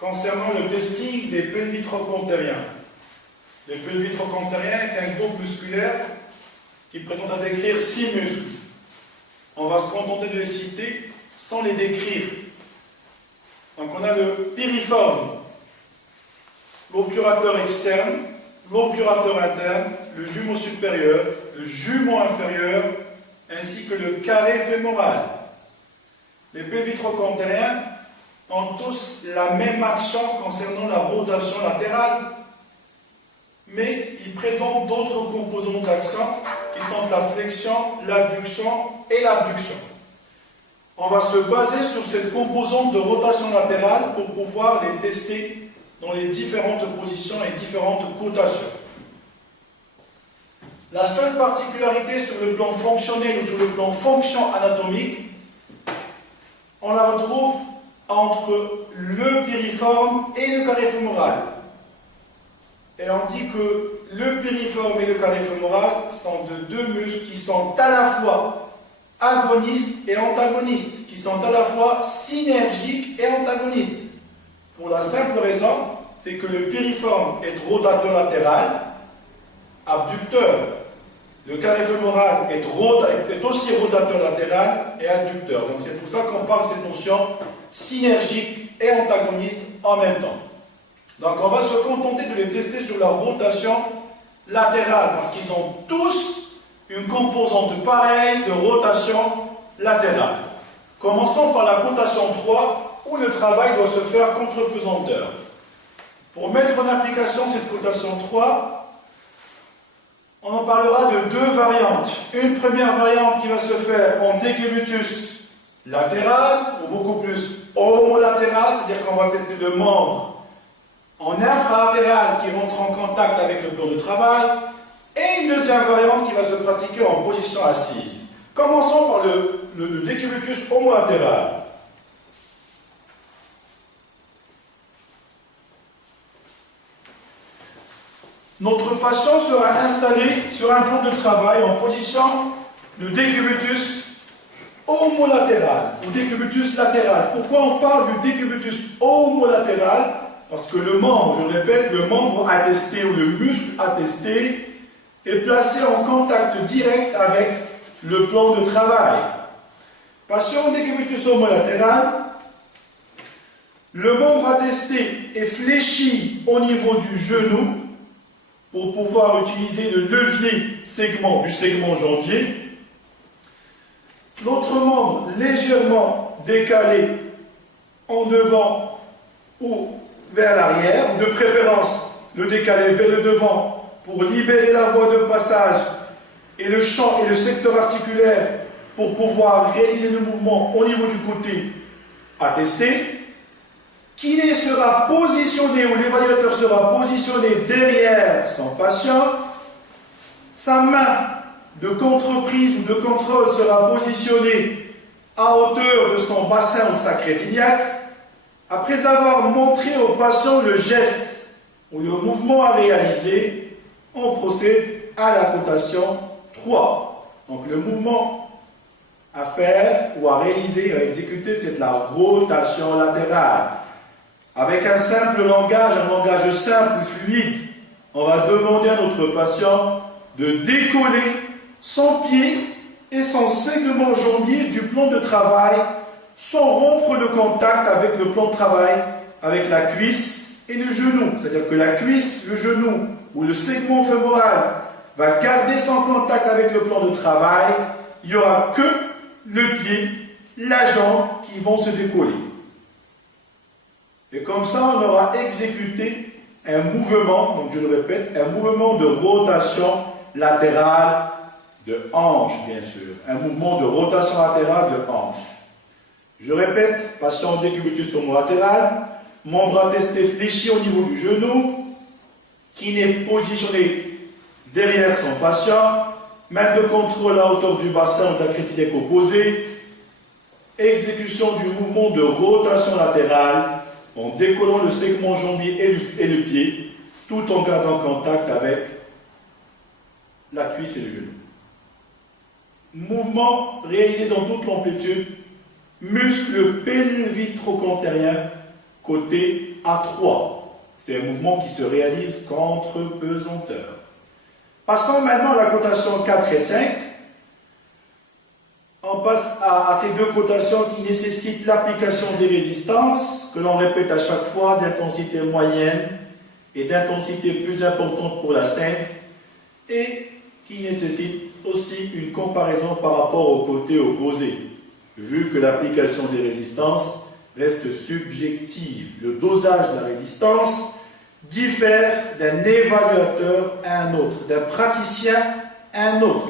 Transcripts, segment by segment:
concernant le testing des pelvitrocontériens. Le pelvitrocontérien est un groupe musculaire qui présente à décrire 6 muscles. On va se contenter de les citer sans les décrire. Donc on a le piriforme, l'obturateur externe, l'obturateur interne, le jumeau supérieur, le jumeau inférieur, ainsi que le carré fémoral. Les pelvitrocontériens ont tous la même action concernant la rotation latérale, mais ils présentent d'autres composants d'action qui sont la flexion, l'adduction et l'abduction. On va se baser sur cette composante de rotation latérale pour pouvoir les tester dans les différentes positions et différentes cotations. La seule particularité sur le plan fonctionnel ou sur le plan fonction anatomique, on la retrouve entre le piriforme et le carré fémoral. Et on dit que le piriforme et le carré fémoral sont de deux muscles qui sont à la fois agonistes et antagonistes, qui sont à la fois synergiques et antagonistes. Pour la simple raison, c'est que le piriforme est rotateur latéral, abducteur. Le carré fémoral est aussi rotateur latéral et adducteur. Donc c'est pour ça qu'on parle de cette notion synergique et antagoniste en même temps. Donc on va se contenter de les tester sur la rotation latérale, parce qu'ils ont tous une composante pareille de rotation latérale. Commençons par la cotation 3, où le travail doit se faire contre pesanteur. Pour mettre en application cette cotation 3, on en parlera de deux variantes. Une première variante qui va se faire en décubitus latéral, ou beaucoup plus homolatéral, c'est-à-dire qu'on va tester le membre en infralatéral qui rentre en contact avec le plan de travail, et une deuxième variante qui va se pratiquer en position assise. Commençons par le décubitus homolatéral. Notre patient sera installé sur un plan de travail en position de décubitus homolatéral ou décubitus latéral. Pourquoi on parle du décubitus homolatéral? Parce que le membre, je répète, le membre attesté ou le muscle attesté est placé en contact direct avec le plan de travail. Patient décubitus homolatéral, le membre attesté est fléchi au niveau du genou pour pouvoir utiliser le levier du segment jambier. L'autre membre légèrement décalé en devant ou vers l'arrière, de préférence le décaler vers le devant pour libérer la voie de passage et le champ et le secteur articulaire pour pouvoir réaliser le mouvement au niveau du côté attesté. Kiné sera positionné, ou l'évaluateur sera positionné derrière son patient. Sa main de contreprise ou de contrôle sera positionnée à hauteur de son bassin ou de sa crête iliaque. Après avoir montré au patient le geste ou le mouvement à réaliser, on procède à la cotation 3. Donc le mouvement à faire ou à réaliser, à exécuter, c'est la rotation latérale. Avec un simple langage, un langage simple, fluide, on va demander à notre patient de décoller son pied et son segment jambier du plan de travail sans rompre le contact avec le plan de travail, avec la cuisse et le genou. C'est-à-dire que la cuisse, le genou ou le segment fémoral va garder son contact avec le plan de travail. Il n'y aura que le pied, la jambe qui vont se décoller. Et comme ça, on aura exécuté un mouvement, donc je le répète, un mouvement de rotation latérale de hanche, bien sûr. Un mouvement de rotation latérale de hanche. Je répète, patient décubitus homolatéral, membre attesté fléchi au niveau du genou, qui n'est positionné derrière son patient, main de contrôle à hauteur du bassin ou de la crête iliaque opposée, exécution du mouvement de rotation latérale en décollant le segment jambier et le pied, tout en gardant contact avec la cuisse et le genou. Mouvement réalisé dans toute l'amplitude, muscle pelvitrocontérien côté à 3. C'est un mouvement qui se réalise contre pesanteur. Passons maintenant à la cotation 4 et 5. On passe à ces deux cotations qui nécessitent l'application des résistances, que l'on répète à chaque fois, d'intensité moyenne et d'intensité plus importante pour la 5, et qui nécessitent aussi une comparaison par rapport au côté opposé, vu que l'application des résistances reste subjective. Le dosage de la résistance diffère d'un évaluateur à un autre, d'un praticien à un autre.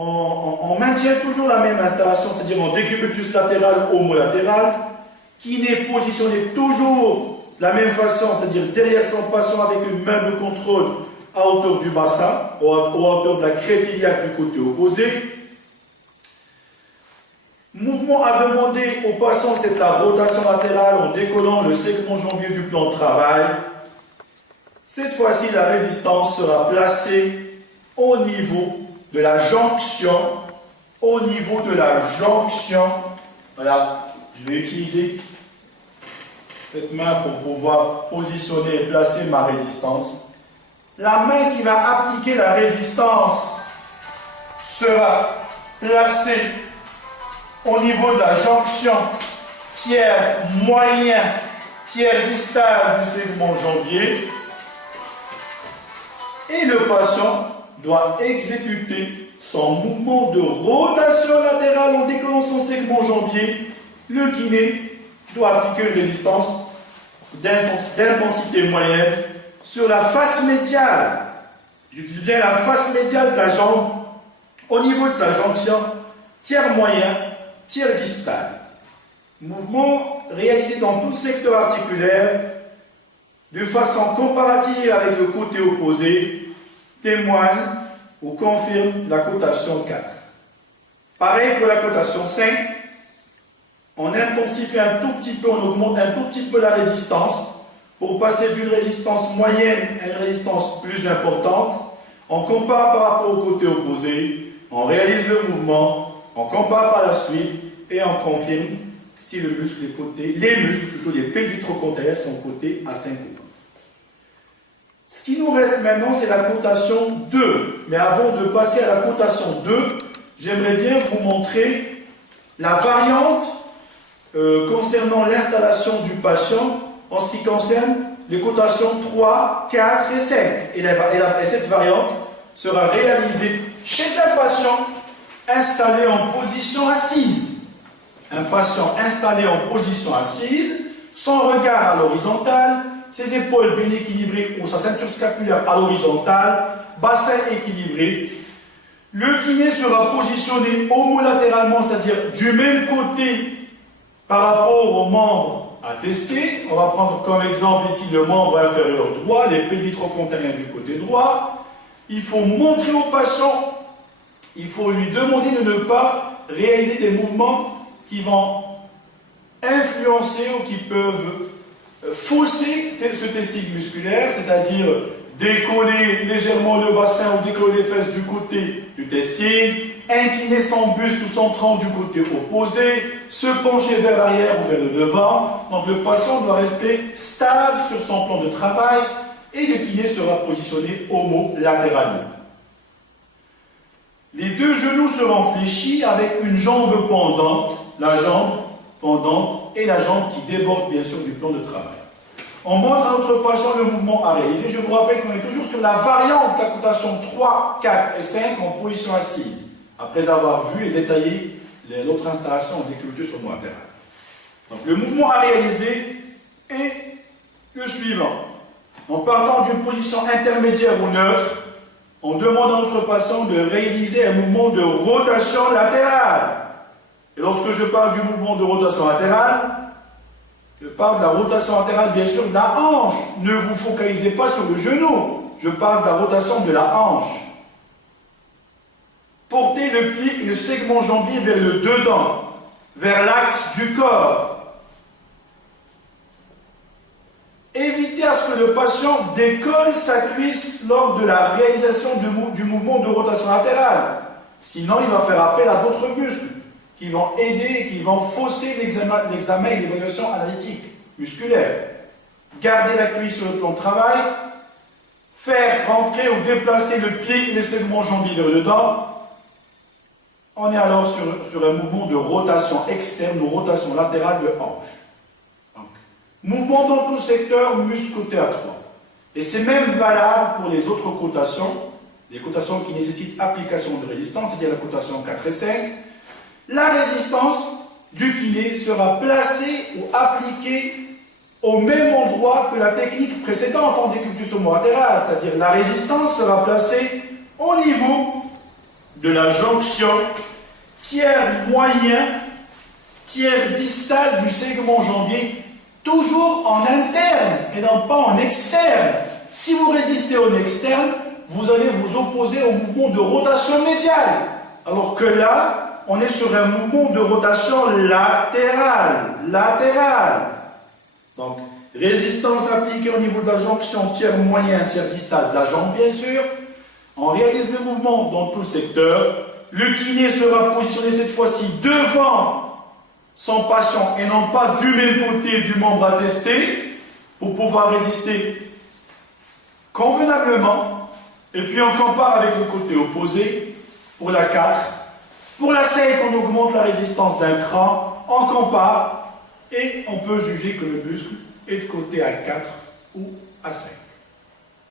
On maintient toujours la même installation, c'est-à-dire en décubitus latéral, homolatéral, qui n'est positionné toujours de la même façon, c'est-à-dire derrière son patient avec une main de contrôle à hauteur du bassin, ou à hauteur de la crête iliaque du côté opposé. Mouvement à demander au patient, c'est la rotation latérale en décollant le segment jambier du plan de travail. Cette fois-ci, la résistance sera placée au niveau de la jonction. Voilà, je vais utiliser cette main pour pouvoir positionner et placer ma résistance. La main qui va appliquer la résistance sera placée au niveau de la jonction tiers moyen, tiers distal du segment jambier. Et le patient doit exécuter son mouvement de rotation latérale en décollant son segment jambier. Le kiné doit appliquer une résistance d'intensité moyenne sur la face médiale. J'utilise bien la face médiale de la jambe au niveau de sa jonction tiers moyen, tiers distal. Mouvement réalisé dans tout le secteur articulaire de façon comparative avec le côté opposé témoigne ou confirme la cotation 4. Pareil pour la cotation 5. On intensifie un tout petit peu, on augmente un tout petit peu la résistance pour passer d'une résistance moyenne à une résistance plus importante. On compare par rapport au côté opposé, on réalise le mouvement, on compare par la suite et on confirme si le muscle est coté, les muscles, plutôt les plis vitrocontériens sont cotés à 5 points. Ce qui nous reste maintenant, c'est la cotation 2. Mais avant de passer à la cotation 2, j'aimerais bien vous montrer la variante concernant l'installation du patient en ce qui concerne les cotations 3, 4 et 5. Et cette variante sera réalisée chez un patient installé en position assise. Un patient installé en position assise, son regard à l'horizontale, ses épaules bien équilibrées ou sa ceinture scapulaire à l'horizontale, bassin équilibré. Le kiné sera positionné homolatéralement, c'est-à-dire du même côté par rapport aux membres à tester. On va prendre comme exemple ici le membre inférieur droit, les plis vitrocontériens du côté droit. Il faut montrer au patient, il faut lui demander de ne pas réaliser des mouvements qui vont influencer ou qui peuvent fausser ce testicule musculaire, c'est-à-dire décoller légèrement le bassin ou décoller les fesses du côté du testicule, incliner son buste ou son tronc du côté opposé, se pencher vers l'arrière ou vers le devant. Donc le patient doit rester stable sur son plan de travail et le kiné sera positionné homolatéralement. Les deux genoux seront fléchis avec une jambe pendante, la jambe pendante et la jambe qui déborde bien sûr du plan de travail. On montre à notre patient le mouvement à réaliser. Je vous rappelle qu'on est toujours sur la variante de la cotation 3, 4 et 5 en position assise, après avoir vu et détaillé l'autre installation en décubitus homolatéral. Donc le mouvement à réaliser est le suivant. En partant d'une position intermédiaire ou neutre, on demande à notre patient de réaliser un mouvement de rotation latérale. Et lorsque je parle du mouvement de rotation latérale, je parle de la rotation latérale, bien sûr, de la hanche. Ne vous focalisez pas sur le genou. Je parle de la rotation de la hanche. Portez le pli et le segment jambier vers le dedans, vers l'axe du corps. Évitez à ce que le patient décolle sa cuisse lors de la réalisation du mouvement de rotation latérale. Sinon, il va faire appel à d'autres muscles qui vont aider, qui vont fausser l'examen et l'évaluation analytique. musculaire. Garder la cuisse sur le plan de travail, faire rentrer ou déplacer le pied et les segments jambiers vers le dedans. On est alors sur un mouvement de rotation externe ou rotation latérale de hanche. Donc, mouvement dans tout secteur, muscle côté à 3. Et c'est même valable pour les autres cotations, les cotations qui nécessitent application de résistance, c'est-à-dire la cotation 4 et 5. La résistance du kiné sera placée ou appliquée au même endroit que la technique précédente en décuplus homolatéral, c'est-à-dire la résistance sera placée au niveau de la jonction tiers moyen, tiers distal du segment jambier, toujours en interne et non pas en externe. Si vous résistez en externe, vous allez vous opposer au mouvement de rotation médiale, alors que là, on est sur un mouvement de rotation latérale. Donc, résistance appliquée au niveau de la jonction tiers moyen, tiers distal de la jambe, bien sûr. On réalise le mouvement dans tout le secteur. Le kiné sera positionné cette fois-ci devant son patient et non pas du même côté du membre à tester pour pouvoir résister convenablement. Et puis on compare avec le côté opposé pour la 4. Pour la 5, on augmente la résistance d'un cran, on compare et on peut juger que le muscle est de côté à 4 ou à 5.